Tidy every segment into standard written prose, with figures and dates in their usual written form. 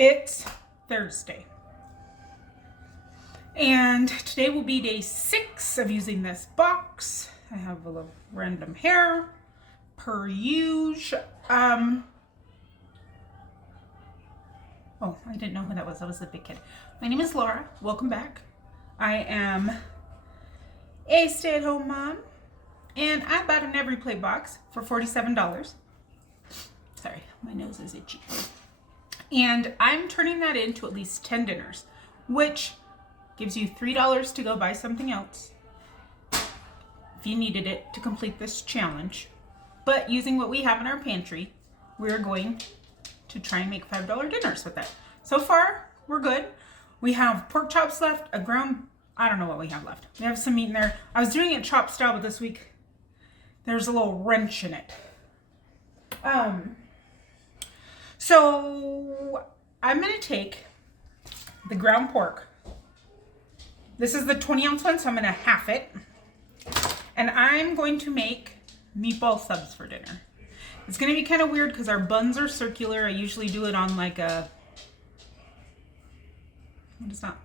It's Thursday. And today will be day 6 of using this box. I have a little random hair, per usual. Oh, I didn't know who that was. That was the big kid. My name is Laura. Welcome back. I am a stay-at-home mom, and I bought an Everyplate box for $47. Sorry, my nose is itchy. And I'm turning that into at least 10 dinners, which gives you $3 to go buy something else if you needed it to complete this challenge. But using what we have in our pantry, we're going to try and make $5 dinners with that. So far, we're good. We have pork chops left, I don't know what we have left. We have some meat in there. I was doing it chop style, but this week there's a little wrench in it. So I'm gonna take the ground pork. This is the 20-ounce one, so I'm gonna half it. And I'm going to make meatball subs for dinner. It's gonna be kind of weird because our buns are circular. I usually do it on like a, what is that?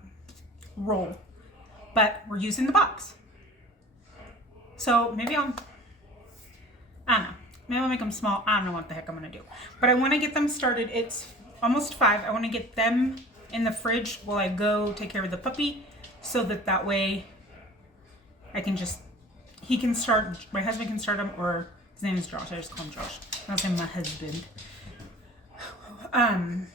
Roll. But we're using the box. So maybe I don't know. Maybe I'll make them small. I don't know what the heck I'm gonna do. But I wanna get them started. It's almost 5. I wanna get them in the fridge while I go take care of the puppy, so that way I can just, he can start, my husband can start him, or his name is Josh. I just call him Josh. I'll say my husband. And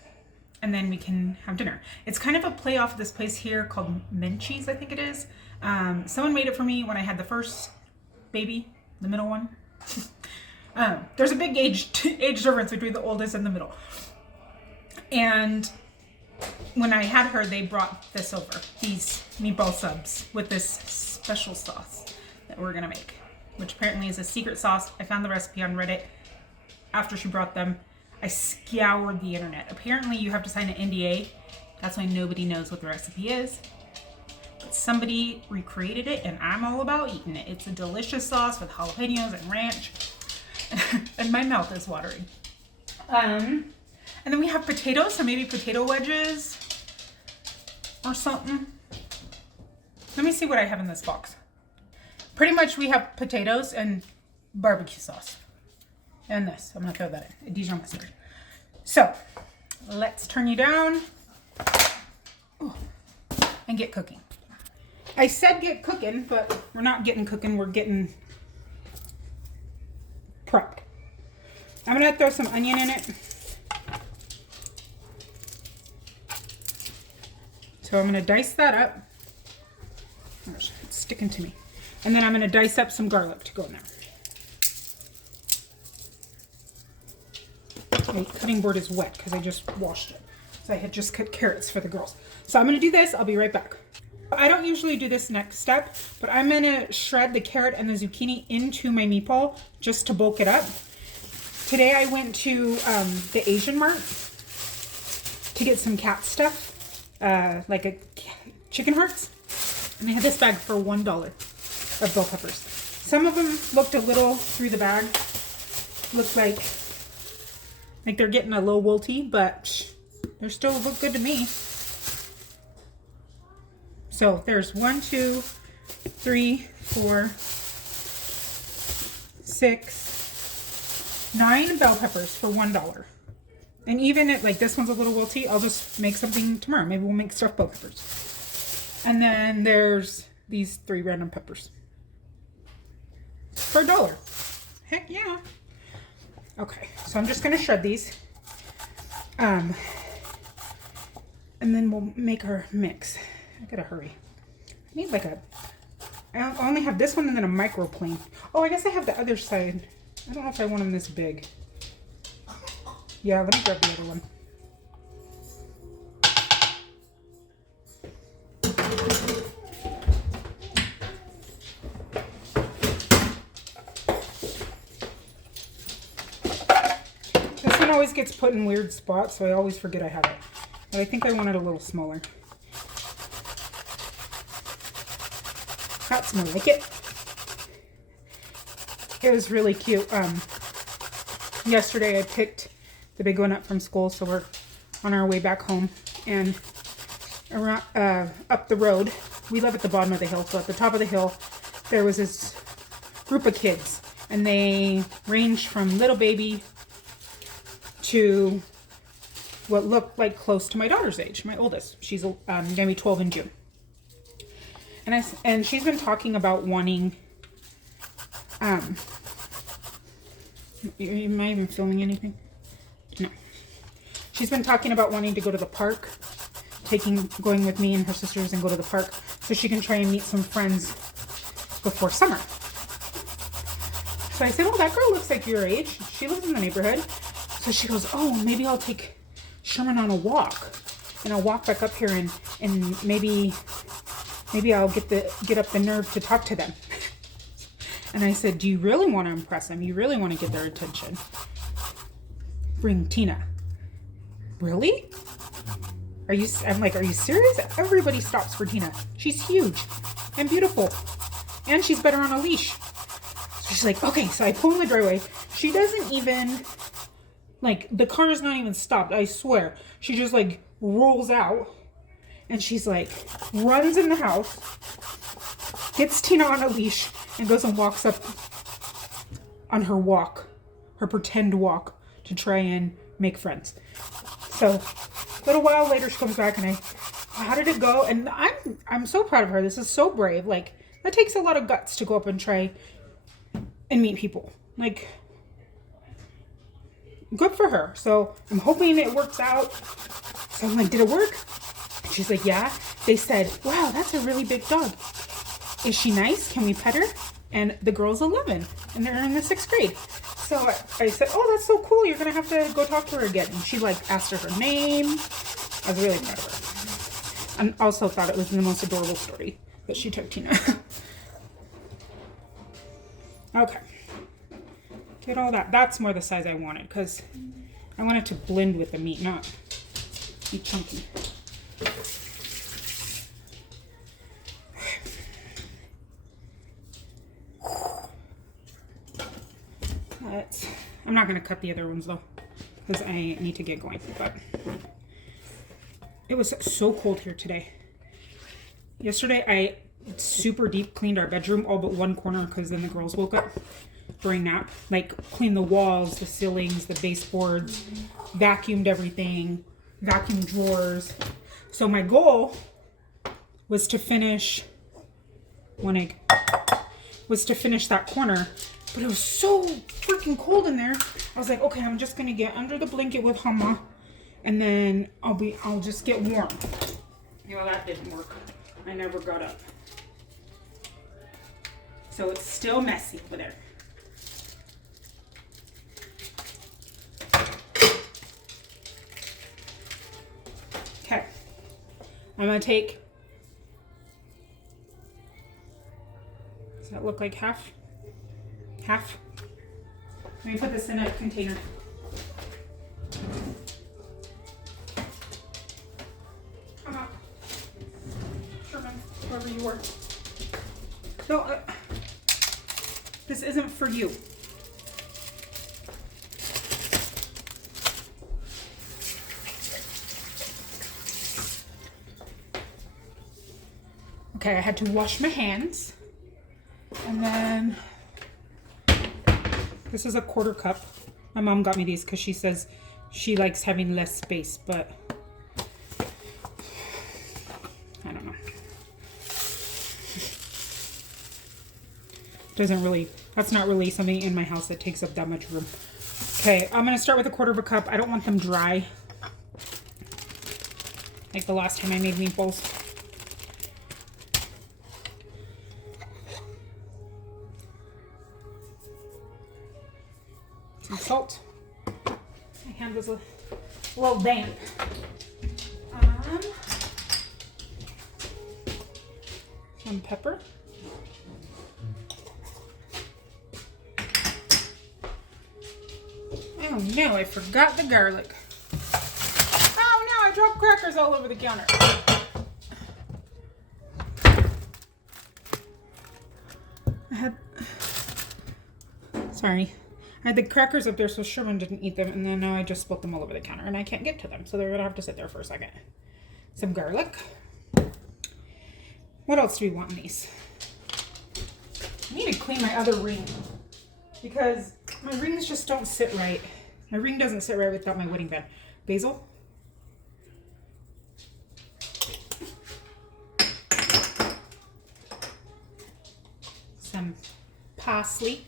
then we can have dinner. It's kind of a play off of this place here called Menchie's, I think it is. Someone made it for me when I had the first baby, the middle one. There's a big age difference between the oldest and the middle. And when I had her, they brought this over, these meatball subs with this special sauce that we're gonna make, which apparently is a secret sauce. I found the recipe on Reddit after she brought them. I scoured the internet. Apparently you have to sign an NDA. That's why nobody knows what the recipe is. But somebody recreated it, and I'm all about eating it. It's a delicious sauce with jalapenos and ranch. And my mouth is watering. And then we have potatoes, so maybe potato wedges or something. Let me see what I have in this box. Pretty much we have potatoes and barbecue sauce. And this, I'm gonna throw that in, Dijon mustard. So, let's turn you down and get cooking. I said get cooking, but we're not getting cooking, we're getting prepped. I'm gonna throw some onion in it. So I'm gonna dice that up. Gosh, it's sticking to me. And then I'm gonna dice up some garlic to go in there. My cutting board is wet because I just washed it. So I had just cut carrots for the girls. So I'm gonna do this, I'll be right back. I don't usually do this next step, but I'm gonna shred the carrot and the zucchini into my meatball just to bulk it up. Today I went to the Asian Mart to get some cat stuff, like a chicken hearts. And they had this bag for $1 of bell peppers. Some of them looked a little through the bag, looked like they're getting a little wilty, but they still look good to me. So there's 1, 2, 3, 4, 6, 9 bell peppers for $1. And even if like this one's a little wilty, I'll just make something tomorrow. Maybe we'll make stuffed bell peppers. And then there's these 3 random peppers for $1. Heck yeah. Okay, so I'm just gonna shred these. And then we'll make our mix. I gotta hurry. I need like I only have this one and then a microplane. Oh, I guess I have the other side. I don't know if I want them this big. Yeah, let me grab the other one. This one always gets put in weird spots, so I always forget I have it. But I think I want it a little smaller. That's more like it. It was really cute. Yesterday I picked the big one up from school, so we're on our way back home, and around, up the road, we live at the bottom of the hill, so at the top of the hill, there was this group of kids, and they ranged from little baby to what looked like close to my daughter's age, my oldest. She's gonna be 12 in June. And she's been talking about wanting, am I even filming anything? No. She's been talking about wanting to go to the park, going with me and her sisters and go to the park so she can try and meet some friends before summer. So I said, oh, that girl looks like your age. She lives in the neighborhood. So she goes, oh, maybe I'll take Sherman on a walk, and I'll walk back up here, and maybe I'll get up the nerve to talk to them. And I said, do you really want to impress them? You really want to get their attention? Bring Tina. Really? I'm like, are you serious? Everybody stops for Tina. She's huge and beautiful, and she's better on a leash. So she's like, okay. So I pull in the driveway. She doesn't even, like, the car is not even stopped. I swear. She just like rolls out, and she's like, runs in the house, gets Tina on a leash, and goes and walks up on her walk, her pretend walk, to try and make friends. So a little while later, she comes back, and how did it go? And I'm so proud of her. This is so brave. Like, that takes a lot of guts to go up and try and meet people. Like, good for her. So I'm hoping it works out. So I'm like, did it work? She's like, yeah. They said, wow, that's a really big dog. Is she nice? Can we pet her? And the girl's 11, and they're in the 6th grade. So I said, oh, that's so cool. You're going to have to go talk to her again. And she like asked her name. I was really proud of her. And also thought it was the most adorable story that she took Tina. Okay. Get all that. That's more the size I wanted, because I want it to blend with the meat, not be chunky. I'm not going to cut the other ones though, because I need to get going. But it was so cold here today. Yesterday I super deep cleaned our bedroom, all but one corner, because then the girls woke up during nap. Like, cleaned the walls, the ceilings, the baseboards, vacuumed everything, vacuumed drawers. So my goal was to finish that corner, but it was so freaking cold in there. I was like, okay, I'm just gonna get under the blanket with Hama, and then I'll just get warm. You know, that didn't work. I never got up. So it's still messy over there. Okay. I'm gonna take, does that look like half? Half. Let me put this in a container. Come on. Sherman, whoever you are. No, this isn't for you. Okay, I had to wash my hands. And then this is a 1/4 cup. My mom got me these because she says she likes having less space, but I don't know. Doesn't really, that's not really something in my house that takes up that much room. Okay, I'm gonna start with a 1/4 cup. I don't want them dry, like the last time I made meatballs. Some salt. My hand was a little damp. Some pepper. Oh no, I forgot the garlic. Oh no, I dropped crackers all over the counter. Sorry. I had the crackers up there so Sherman didn't eat them, and then now I just spilled them all over the counter, and I can't get to them, so they're gonna have to sit there for a second. Some garlic. What else do we want in these? I need to clean my other ring because my rings just don't sit right. My ring doesn't sit right without my wedding band. Basil. Some parsley.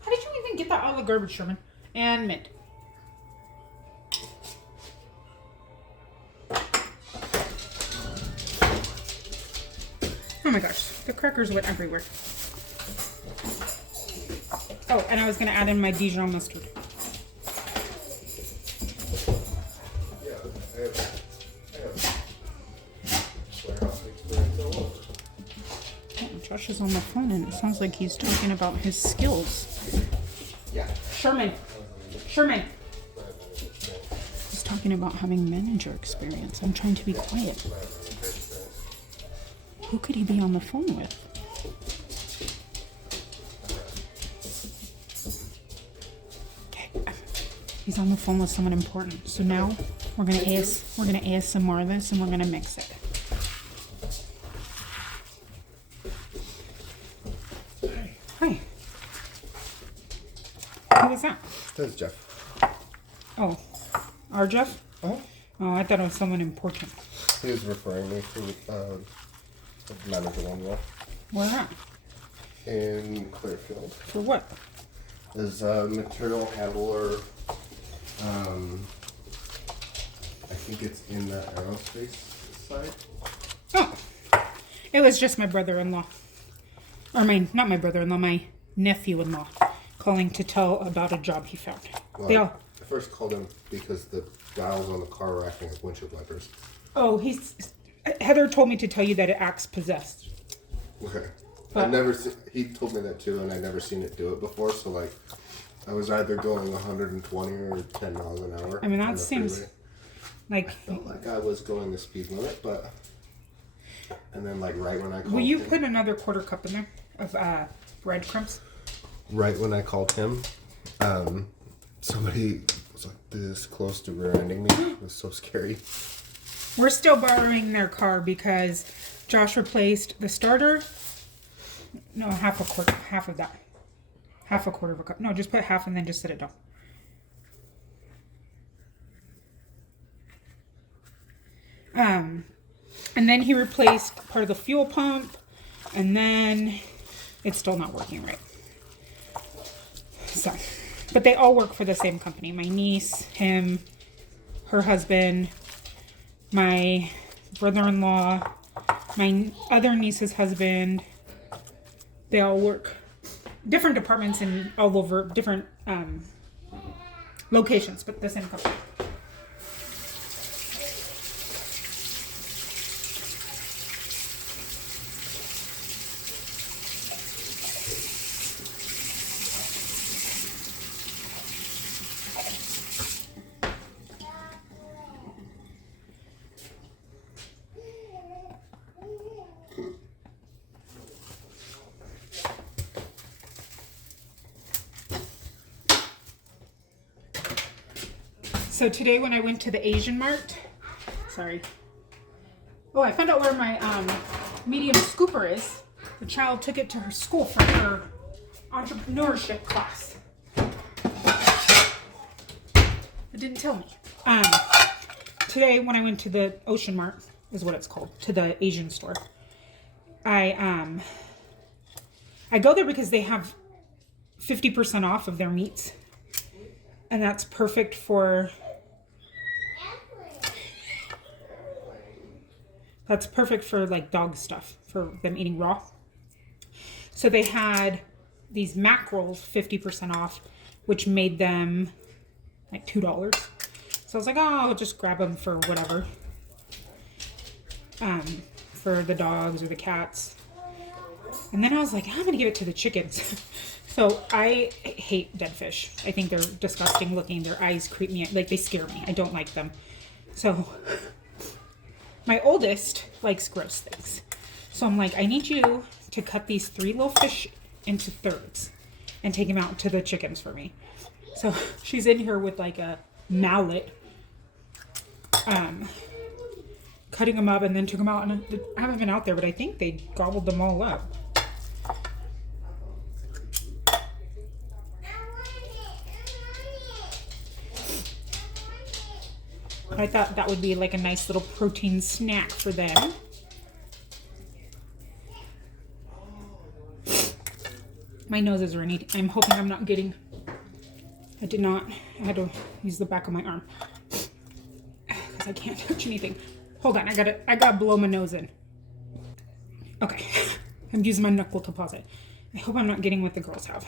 How did you even get that out of the garbage, Sherman? And mint. Oh my gosh, the crackers went everywhere. Oh, and I was going to add in my Dijon mustard. Oh, Josh is on the phone and it sounds like he's talking about his skills. Yeah. Sherman. He's talking about having manager experience. I'm trying to be quiet. Who could he be on the phone with? Okay. He's on the phone with someone important. So now we're gonna ASMR this and we're gonna mix it. Hi. Who was that? That's Jeff. Oh, our Jeff? Oh. Oh, I thought it was someone important. He was referring me to manager one role. Where at? In Clearfield. For what? As a material handler. I think it's in the aerospace side. Oh, it was just my brother-in-law. Or not my brother-in-law, my nephew-in-law calling to tell about a job he found. Well, I first called him because the dials on the car were acting as windshield wipers. Oh, Heather told me to tell you that it acts possessed. Okay. But he told me that too, and I'd never seen it do it before, so like, I was either going 120 or 10 miles an hour. I mean, that seems freeway. like... I felt like I was going the speed limit, but... And then, like, right when I called Will you him, put another quarter cup in there of breadcrumbs? Right when I called him, somebody was like this close to rear-ending me. It was so scary. We're still borrowing their car because Josh replaced the starter. No, half of that. Half a quarter of a cup. No, just put half and then just set it down. And then he replaced part of the fuel pump, and then it's still not working right. So, but they all work for the same company. My niece, him, her husband, my brother-in-law, my other niece's husband. They all work different departments and all over different locations, but the same company. So today when I went to the Asian Mart, I found out where my medium scooper is. The child took it to her school for her entrepreneurship class. It didn't tell me. Today when I went to the Ocean Mart, is what it's called, to the Asian store, I go there because they have 50% off of their meats. And that's perfect for like dog stuff, for them eating raw. So they had these mackerels 50% off, which made them like $2. So I was like, oh, I'll just grab them for whatever. For the dogs or the cats. And then I was like, I'm gonna give it to the chickens. So I hate dead fish. I think they're disgusting looking. Their eyes creep me out. Like, they scare me. I don't like them. So my oldest likes gross things. So I'm like, I need you to cut these 3 little fish into thirds and take them out to the chickens for me. So she's in here with like a mallet, cutting them up, and then took them out. And I haven't been out there, but I think they gobbled them all up. I thought that would be like a nice little protein snack for them. My nose is running. I'm hoping I'm not getting... I did not. I had to use the back of my arm because I can't touch anything. Hold on. I gotta blow my nose in. Okay. I'm using my knuckle to pause it. I hope I'm not getting what the girls have.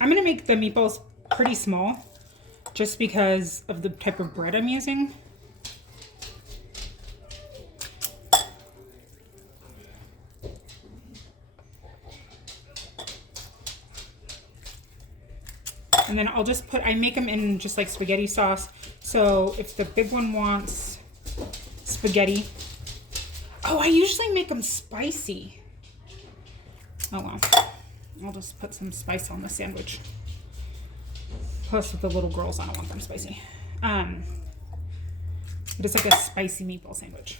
I'm gonna make the meatballs pretty small, just because of the type of bread I'm using. And then I'll just I make them in just like spaghetti sauce. So if the big one wants spaghetti, oh, I usually make them spicy. Oh well, I'll just put some spice on the sandwich. Plus with the little girls, I don't want them spicy. But it's like a spicy meatball sandwich.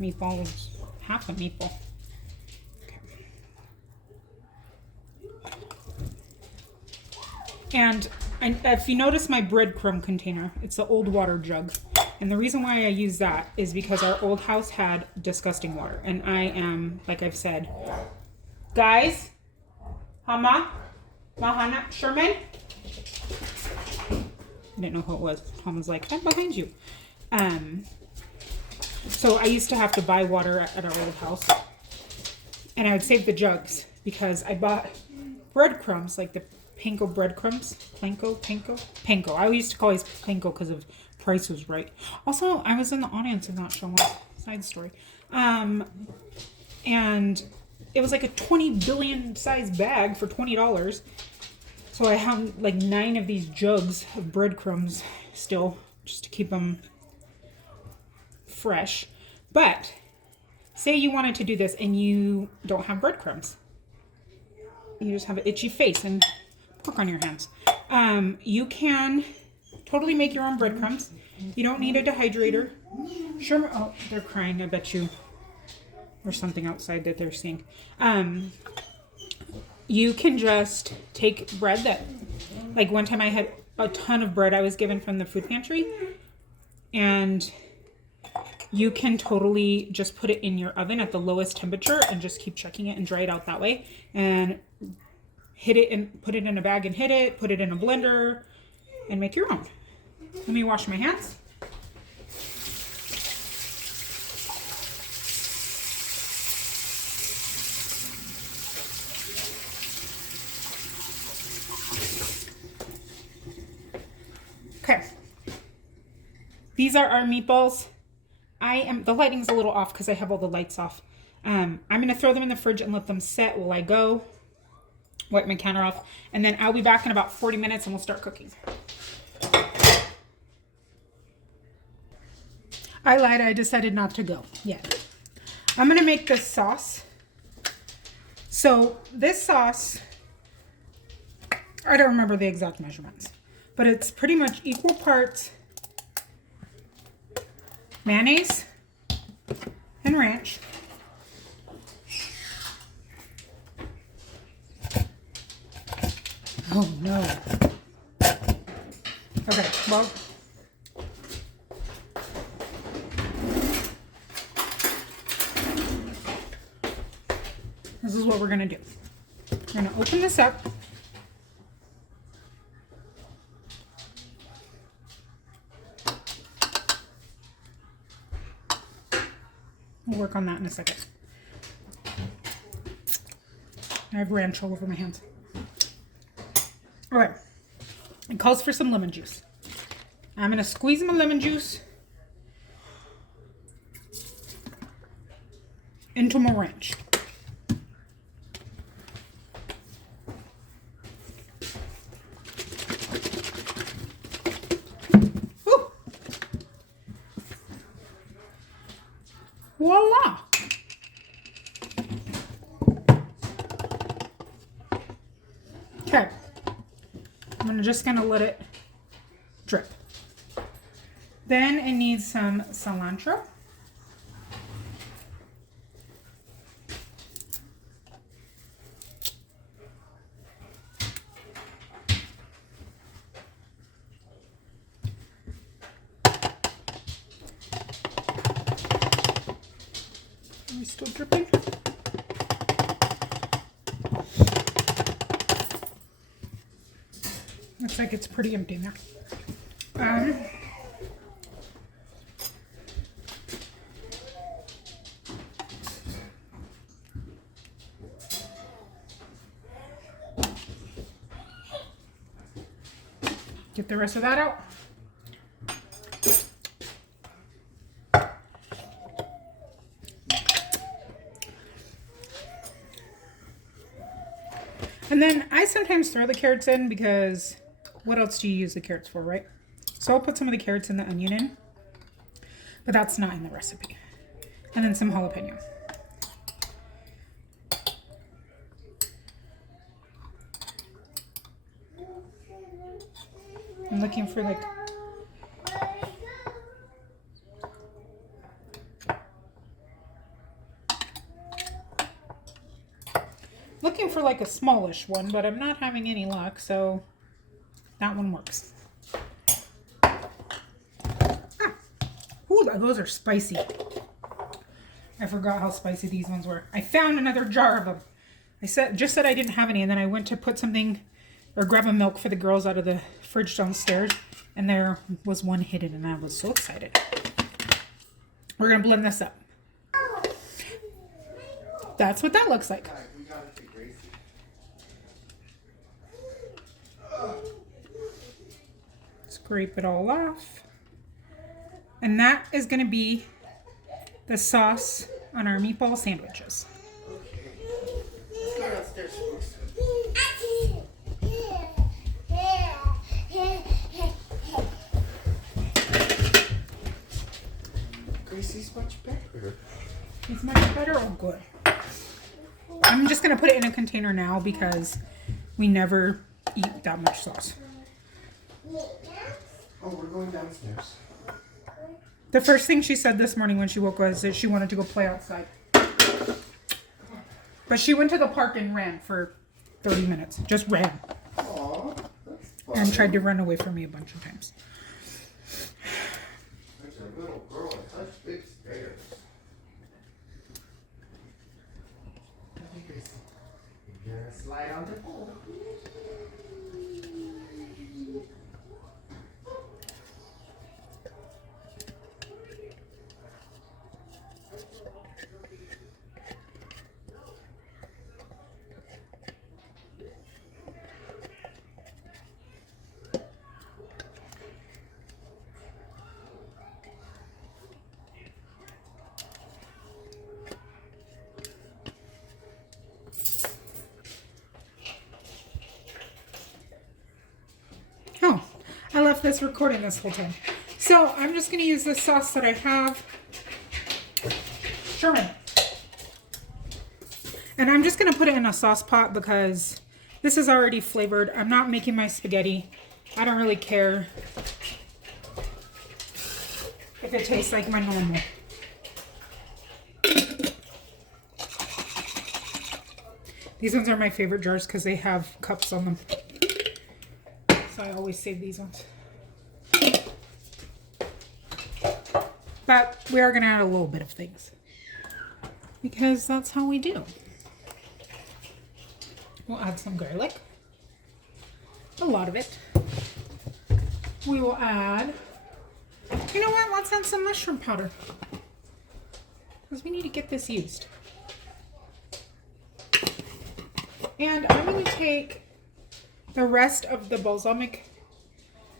Meatball is half a meatball. Okay. And if you notice my breadcrumb container, it's the old water jug. And the reason why I use that is because our old house had disgusting water. And I am, like I've said, guys, Hama, Mahana, Sherman. I didn't know who it was. Tom was like, I'm behind you. So I used to have to buy water at our old house. And I would save the jugs because I bought breadcrumbs, like the panko breadcrumbs. Panko. I used to call these panko because of price was right. Also, I was in the audience of that show. Side story. And it was like a 20 billion size bag for $20. So I have like 9 of these jugs of breadcrumbs still, just to keep them fresh. But say you wanted to do this and you don't have breadcrumbs. You just have an itchy face and pork on your hands. You can totally make your own breadcrumbs. You don't need a dehydrator. Sure. Oh, they're crying. I bet you there's something outside that they're seeing. You can just take bread that, like one time I had a ton of bread I was given from the food pantry, and you can totally just put it in your oven at the lowest temperature and just keep checking it and dry it out that way, and hit it and put it in a bag and hit it, put it in a blender and make your own. Let me wash my hands. Okay, these are our meatballs. The lighting's a little off because I have all the lights off. I'm going to throw them in the fridge and let them set while I go wipe my counter off. And then I'll be back in about 40 minutes and we'll start cooking. I lied. I decided not to go yet. I'm going to make this sauce. So this sauce, I don't remember the exact measurements, but it's pretty much equal parts mayonnaise and ranch. Oh no. Okay, well, this is what we're gonna do. We're gonna open this up. We'll work on that in a second. I have ranch all over my hands. All right, it calls for some lemon juice. I'm gonna squeeze my lemon juice into my ranch. Voila! Okay. I'm just gonna let it drip. Then it needs some cilantro. Are we still dripping? Looks like it's pretty empty now. Get the rest of that out. And then I sometimes throw the carrots in because what else do you use the carrots for, right? So I'll put some of the carrots and the onion in, but that's not in the recipe. And then some jalapeno. I'm looking for like a smallish one, but I'm not having any luck, so that one works. Ooh, those are spicy. I forgot how spicy these ones were. I found another jar of them. I just said I didn't have any, and then I went to put something or grab a milk for the girls out of the fridge downstairs, and there was one hidden, and I was so excited. We're gonna blend this up. That's what that looks like. Scrape it all off. And that is gonna be the sauce on our meatball sandwiches. Let's go downstairs. Gracie's much better. It's much better or good? I'm just gonna put it in a container now because we never eat that much sauce. Oh, we're going downstairs. The first thing she said this morning when she woke up was that she wanted to go play outside. But she went to the park and ran for 30 minutes. Just ran. Aw, that's fun. And tried to run away from me a bunch of times. There's a little girl in such big stairs. You're gonna slide on the pole. Oh, I left this recording this whole time. So I'm just going to use the sauce that I have. Sherman. And I'm just going to put it in a sauce pot because this is already flavored. I'm not making my spaghetti. I don't really care if it tastes like my normal. These ones are my favorite jars because they have cups on them. So I always save these ones. But we are going to add a little bit of things because that's how we do. We'll add some garlic. A lot of it. We will add, you know what, let's add some mushroom powder because we need to get this used. And I'm going to take the rest of the balsamic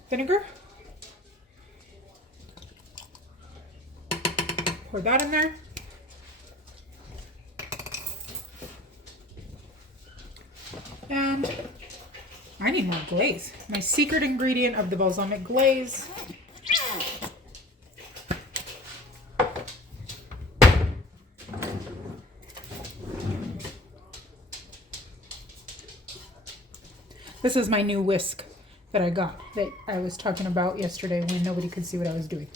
vinegar. Pour that in there. And I need more glaze. My secret ingredient of the balsamic glaze. This is my new whisk that I got that I was talking about yesterday when nobody could see what I was doing.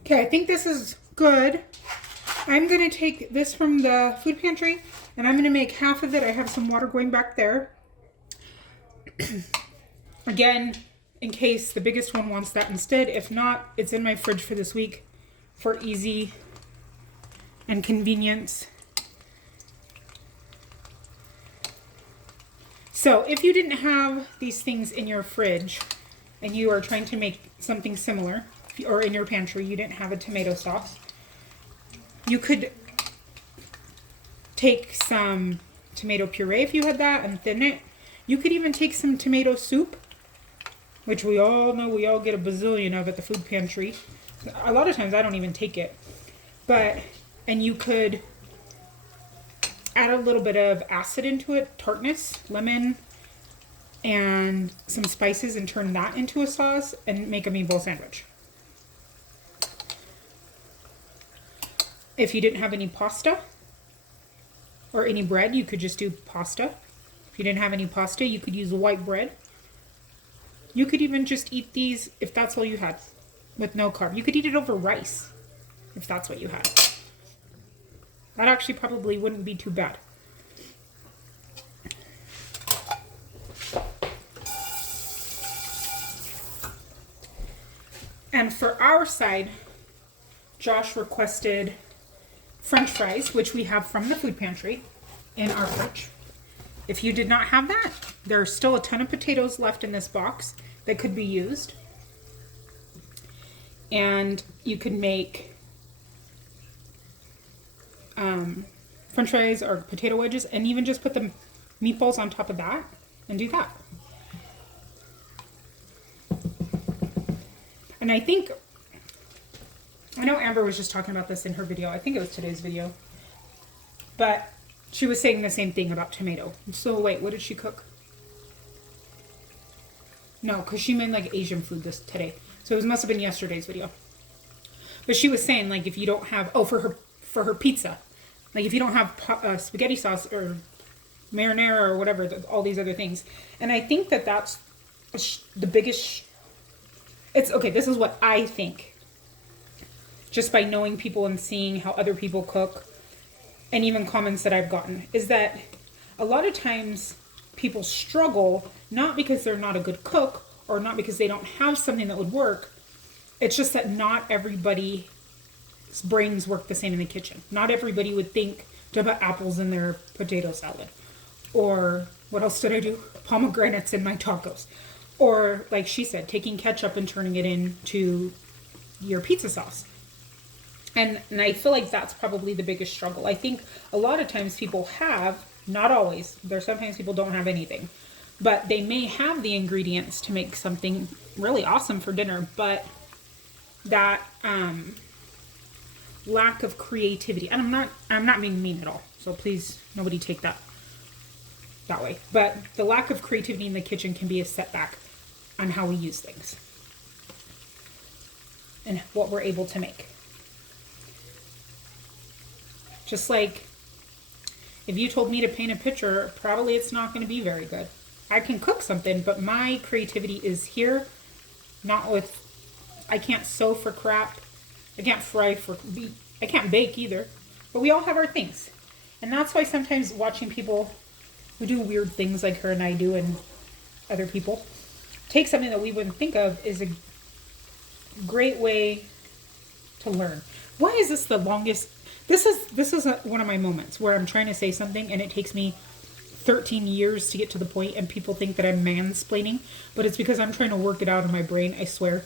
Okay, I think this is good. I'm going to take this from the food pantry and I'm going to make half of it. I have some water going back there. Again, in case the biggest one wants that instead. If not, it's in my fridge for this week for easy and convenience. So if you didn't have these things in your fridge and you are trying to make something similar, or in your pantry, you didn't have a tomato sauce, you could take some tomato puree if you had that and thin it. You could even take some tomato soup, which we all know we all get a bazillion of at the food pantry. A lot of times I don't even take it. And you could add a little bit of acid into it, tartness, lemon, and some spices, and turn that into a sauce and make a meatball sandwich. If you didn't have any pasta or any bread, you could just do pasta. If you didn't have any pasta, you could use white bread. You could even just eat these if that's all you had with no carb. You could eat it over rice if that's what you had. That actually probably wouldn't be too bad. And for our side, Josh requested French fries, which we have from the food pantry in our fridge. If you did not have that, there are still a ton of potatoes left in this box that could be used. And you could make French fries or potato wedges and even just put the meatballs on top of that and do that. And I know Amber was just talking about this in her video. I think it was today's video. But she was saying the same thing about tomato. So wait, what did she cook? No, because she made like Asian food today. So it must have been yesterday's video. But she was saying like if you don't have, for her pizza. Like if you don't have spaghetti sauce or marinara or whatever, all these other things. And I think that that's the biggest, it's okay, this is what I think. Just by knowing people and seeing how other people cook, and even comments that I've gotten, is that a lot of times people struggle not because they're not a good cook or not because they don't have something that would work. It's just that not everybody's brains work the same in the kitchen. Not everybody would think to put apples in their potato salad. Or what else did I do? Pomegranates in my tacos. Or like she said, taking ketchup and turning it into your pizza sauce. And I feel like that's probably the biggest struggle. I think a lot of times people have, not always, there's sometimes people don't have anything, but they may have the ingredients to make something really awesome for dinner, but that lack of creativity, and I'm not being mean at all, so please nobody take that way, but the lack of creativity in the kitchen can be a setback on how we use things and what we're able to make. Just like if you told me to paint a picture, probably it's not going to be very good. I can cook something, but my creativity is here, not with, I can't sew for crap. I can't I can't bake either. But we all have our things. And that's why sometimes watching people who do weird things like her and I do and other people take something that we wouldn't think of is a great way to learn. Why is this the longest? This is one of my moments where I'm trying to say something and it takes me 13 years to get to the point and people think that I'm mansplaining, but it's because I'm trying to work it out in my brain, I swear.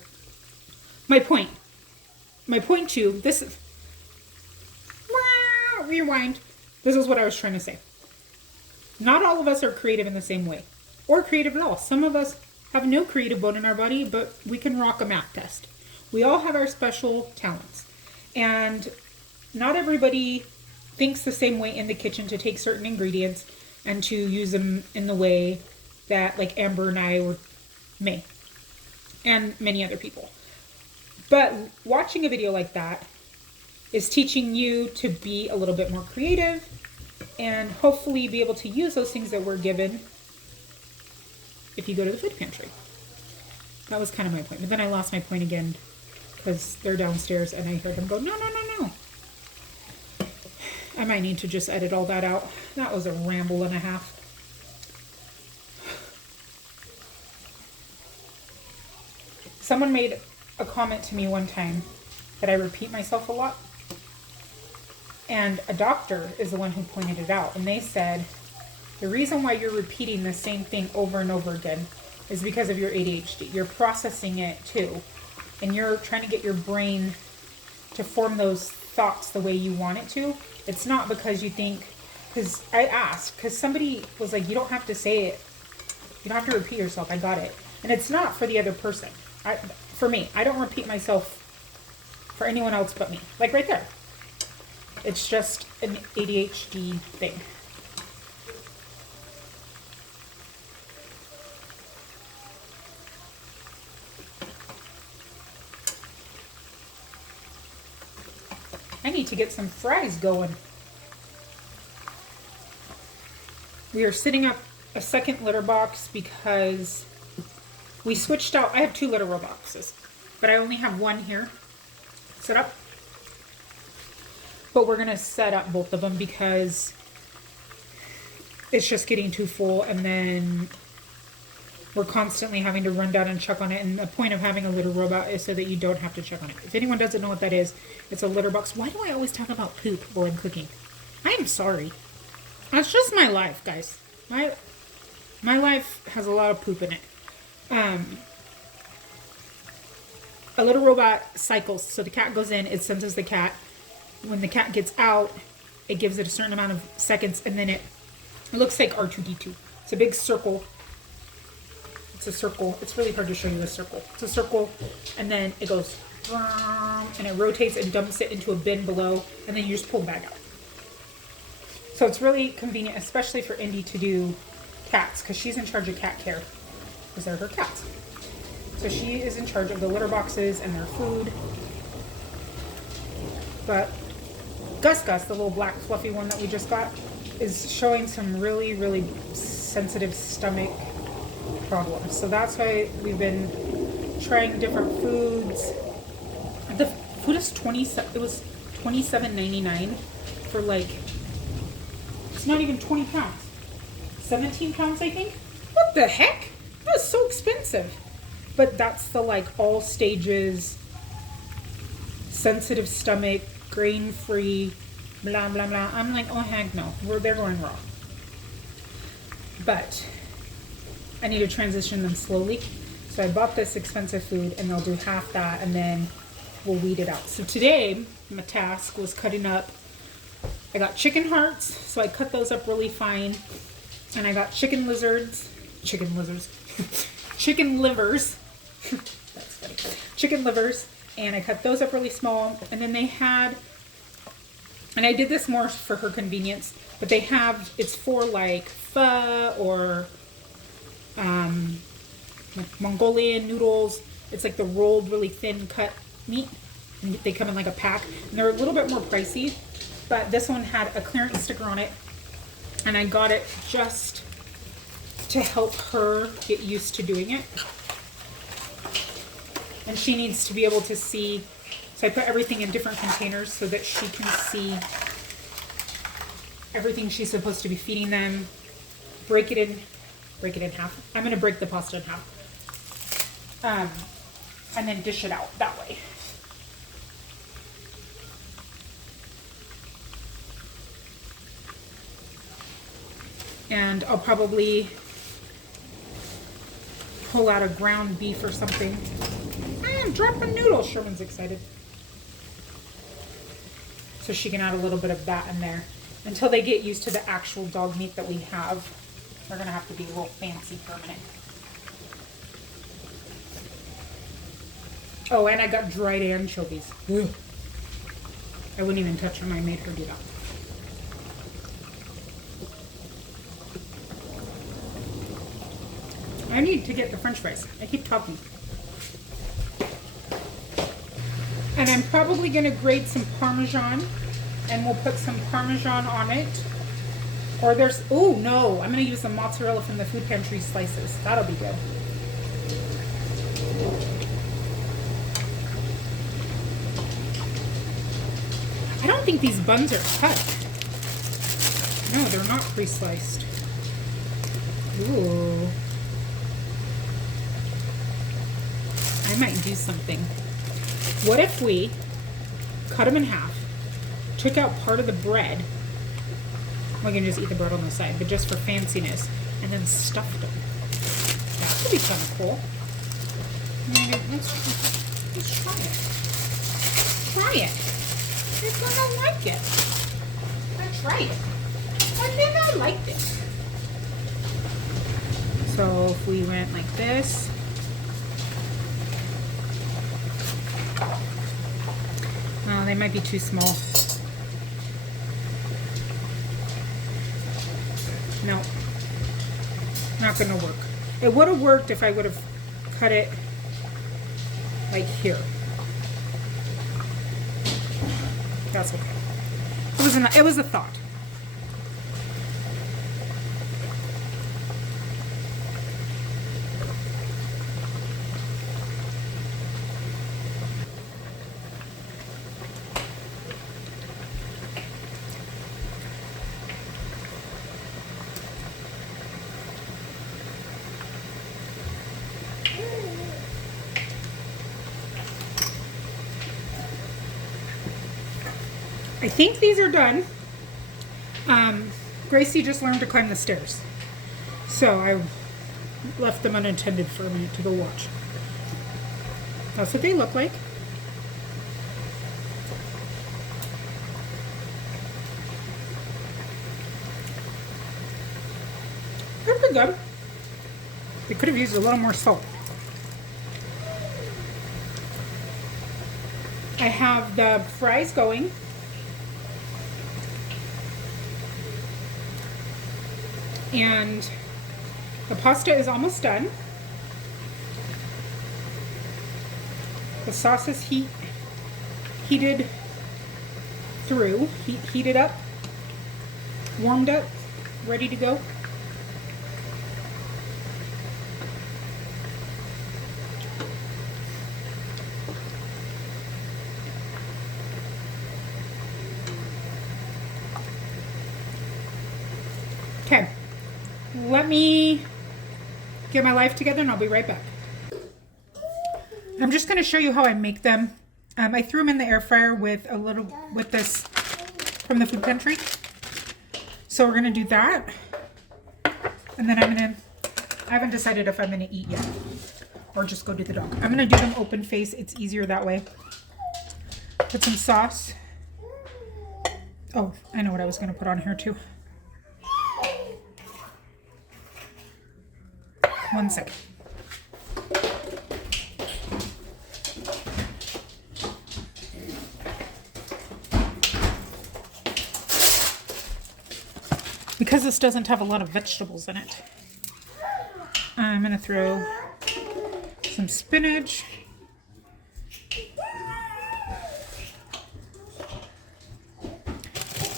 My point two, this is, rewind. This is what I was trying to say. Not all of us are creative in the same way, or creative at all. Some of us have no creative bone in our body, but we can rock a math test. We all have our special talents. And not everybody thinks the same way in the kitchen to take certain ingredients and to use them in the way that like Amber and I may, and many other people. But watching a video like that is teaching you to be a little bit more creative and hopefully be able to use those things that we're given if you go to the food pantry. That was kind of my point. But then I lost my point again because they're downstairs and I heard them go, no, no, no, no. I might need to just edit all that out. That was a ramble and a half. Someone made a comment to me one time that I repeat myself a lot. And a doctor is the one who pointed it out. And they said, the reason why you're repeating the same thing over and over again is because of your ADHD. You're processing it too. And you're trying to get your brain to form those thoughts the way you want it to. It's not because you think, because I asked, because somebody was like, you don't have to say it. You don't have to repeat yourself. I got it. And it's not for the other person. For me, I don't repeat myself for anyone else but me. Like right there. It's just an ADHD thing. I need to get some fries going. We are setting up a second litter box because we switched out. I have 2 litter boxes, but I only have one here set up. But we're going to set up both of them because it's just getting too full, and then we're constantly having to run down and check on it. And the point of having a litter robot is so that you don't have to check on it. If anyone doesn't know what that is, it's a litter box. Why do I always talk about poop while I'm cooking? I am sorry. That's just my life, guys. My life has a lot of poop in it. A litter robot cycles. So the cat goes in, it senses the cat. When the cat gets out, it gives it a certain amount of seconds, and then it looks like R2-D2. It's a big circle. It's a circle. It's really hard to show you a circle. It's a circle, and then it goes, and it rotates and dumps it into a bin below, and then you just pull the bag out. So it's really convenient, especially for Indy to do cats, because she's in charge of cat care, because they're her cats. So she is in charge of the litter boxes and their food. But Gus, the little black fluffy one that we just got, is showing some really, really sensitive stomach problems. So that's why we've been trying different foods. The food is it was $27.99 for like, it's not even 20 pounds. 17 pounds, I think. What the heck? That's so expensive. But that's the like all stages, sensitive stomach, grain-free, blah, blah, blah. I'm like, oh, heck no. They're going raw. But I need to transition them slowly. So I bought this expensive food, and they'll do half that, and then we'll weed it out. So today, my task was cutting up. I got chicken hearts, so I cut those up really fine. And I got chicken livers. That's funny. Chicken livers. And I cut those up really small. And then they had, and I did this more for her convenience, but they have, it's for like pho or like Mongolian noodles. It's like the rolled, really thin cut meat. And they come in like a pack. And they're a little bit more pricey, but this one had a clearance sticker on it. And I got it just to help her get used to doing it. And she needs to be able to see, so I put everything in different containers so that she can see everything she's supposed to be feeding them. Break it in half. I'm going to break the pasta in half. And then dish it out that way. And I'll probably pull out a ground beef or something. Drop a noodle. Sherman's excited. So she can add a little bit of that in there. Until they get used to the actual dog meat that we have. They're going to have to be a little fancy for a minute. Oh, and I got dried anchovies. Ugh. I wouldn't even touch them. I made her do that. I need to get the french fries. I keep talking. And I'm probably gonna grate some Parmesan, and we'll put some Parmesan on it. Or there's, oh no, I'm gonna use the mozzarella from the food pantry slices. That'll be good. I don't think these buns are cut. No, they're not pre-sliced. Ooh. I might do something. What if we cut them in half, took out part of the bread, we can just eat the bread on the side, but just for fanciness, and then stuffed them. That could be kind of cool. Maybe, let's try it. Try it. You're gonna like it. I tried it. I think I liked it. So if we went like this. Oh, they might be too small. No, not gonna work. It would have worked if I would have cut it like here. That's okay. It was a thought. I think these are done. Gracie just learned to climb the stairs, so I left them unattended for a minute to go watch. That's what they look like. They're pretty good. They could have used a little more salt. I have the fries going. And the pasta is almost done. The sauce is heated through, heated up, warmed up, ready to go. Okay. Let me get my life together and I'll be right back. I'm just going to show you how I make them. I threw them in the air fryer with this from the food pantry. So we're going to do that. And then I haven't decided if I'm going to eat yet or just go do the dog. I'm going to do them open face. It's easier that way. Put some sauce. Oh, I know what I was going to put on here too. 1 second. Because this doesn't have a lot of vegetables in it, I'm going to throw some spinach.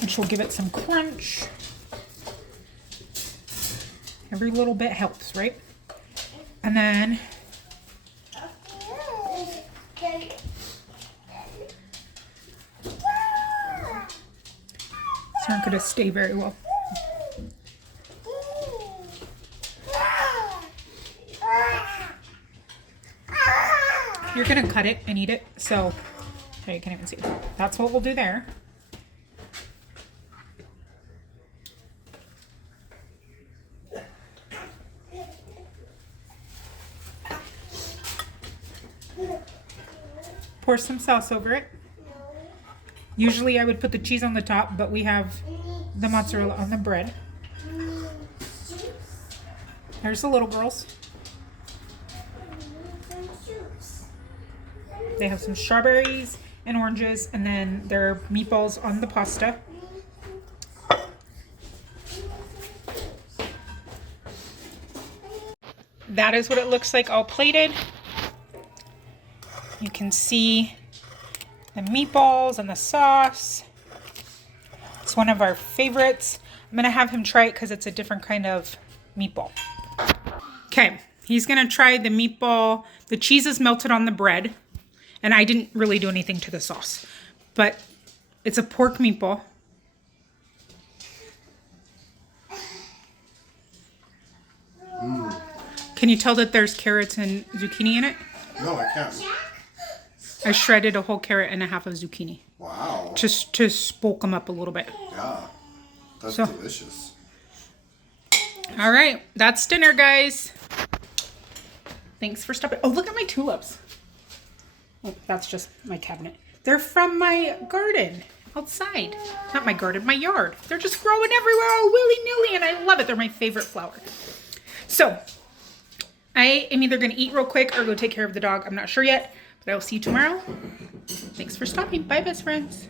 Which will give it some crunch. Every little bit helps, right? And then these aren't going to stay very well. You're going to cut it and eat it, so you can't even see. That's what we'll do there. Pour some sauce over it. Usually I would put the cheese on the top, but we have the mozzarella on the bread. There's the little girls. They have some strawberries and oranges, and then their meatballs on the pasta. That is what it looks like all plated. You can see the meatballs and the sauce. It's one of our favorites. I'm gonna have him try it because it's a different kind of meatball. Okay, he's gonna try the meatball. The cheese is melted on the bread, and I didn't really do anything to the sauce, but it's a pork meatball. Can you tell that there's carrots and zucchini in it? No, I can't. I shredded a whole carrot and a half of zucchini. Wow. Just to bulk them up a little bit. Yeah. That's delicious. All right, that's dinner, guys. Thanks for stopping. Oh, look at my tulips. Oh, that's just my cabinet. They're from my garden outside. Not my garden, my yard. They're just growing everywhere, all willy-nilly, and I love it. They're my favorite flower. So, I am either going to eat real quick or go take care of the dog. I'm not sure yet, but I will see you tomorrow. Thanks for stopping. Bye, best friends.